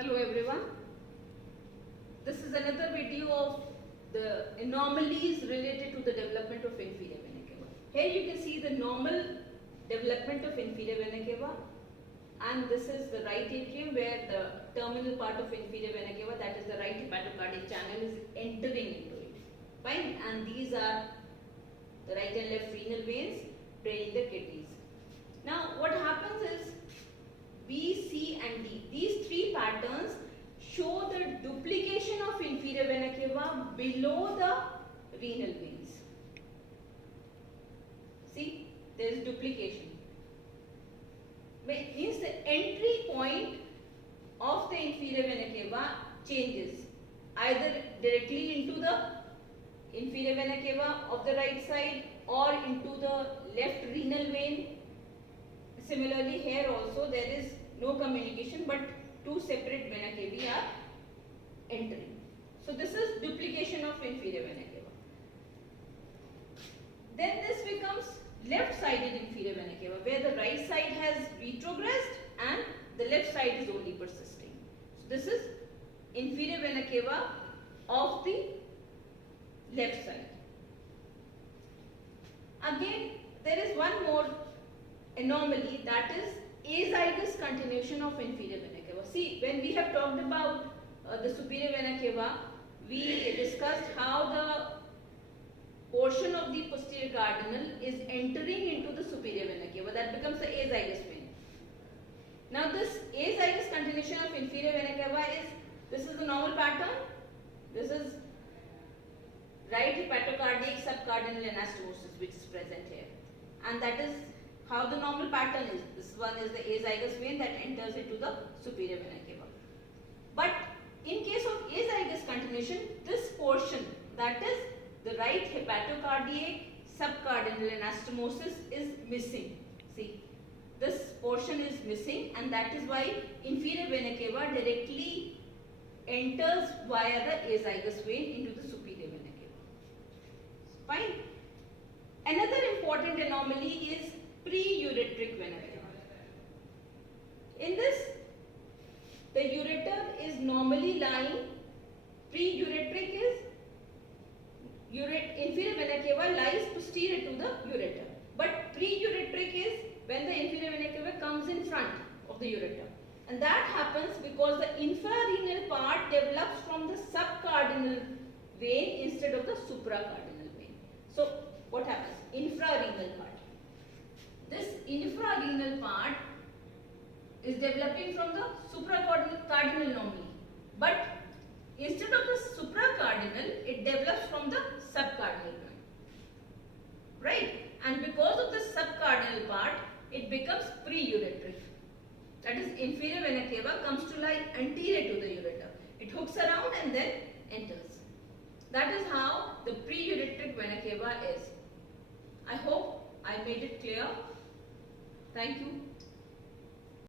Hello everyone. This is another video of the anomalies related to the development of inferior vena cava. Here you can see the normal development of inferior vena cava, and this is the right atrium where the terminal part of inferior vena cava, that is the right hepatocardiac channel, is entering into it. Fine, and these are the right and left renal veins draining the kidneys. Now what happens is B, C and D, these three patterns show the duplication of inferior vena cava below the renal veins. See, there is duplication. Means the entry point of the inferior vena cava changes either directly into the inferior vena cava of the right side or into the left renal vein. Similarly, here also there is no communication, but two separate vena cavae are entering. So this is duplication of inferior vena cava. Then this becomes left-sided inferior vena cava, where the right side has retrogressed and the left side is only persisting. So this is inferior vena cava of the left side. Again, there is one more anomaly, that is azygos continuation of inferior vena cava. See, when we have talked about the superior vena cava, we discussed how the portion of the posterior cardinal is entering into the superior vena cava. That becomes the azygos vein. Now this azygos continuation of inferior vena cava this is the normal pattern. This is right hepatocardiac subcardinal anastomosis which is present here, and that is how the normal pattern is. This one is the azygos vein that enters into the superior vena cava. But in case of azygos continuation, this portion, that is the right hepatocardiac subcardinal anastomosis, is missing. See, this portion is missing, and that is why inferior vena cava directly enters via the azygos vein into the superior vena cava. Fine. Another important anomaly is pre-ureteric vena cava. In this, the ureter is normally lying, pre-ureteric is inferior vena cava lies posterior to the ureter, but pre-ureteric is when the inferior vena cava comes in front of the ureter, and that happens because the infrarenal part develops from the subcardinal vein instead of the supracardinal vein. So what happens? Infrarenal part. This infrarenal part is developing from the supracardinal normally, but instead of the supracardinal, it develops from the subcardinal one, right? And because of the subcardinal part, it becomes pre-ureteric. That is, inferior vena cava comes to lie anterior to the ureter. It hooks around and then enters. That is how the pre-ureteric vena cava is. I hope I made it clear. Thank you.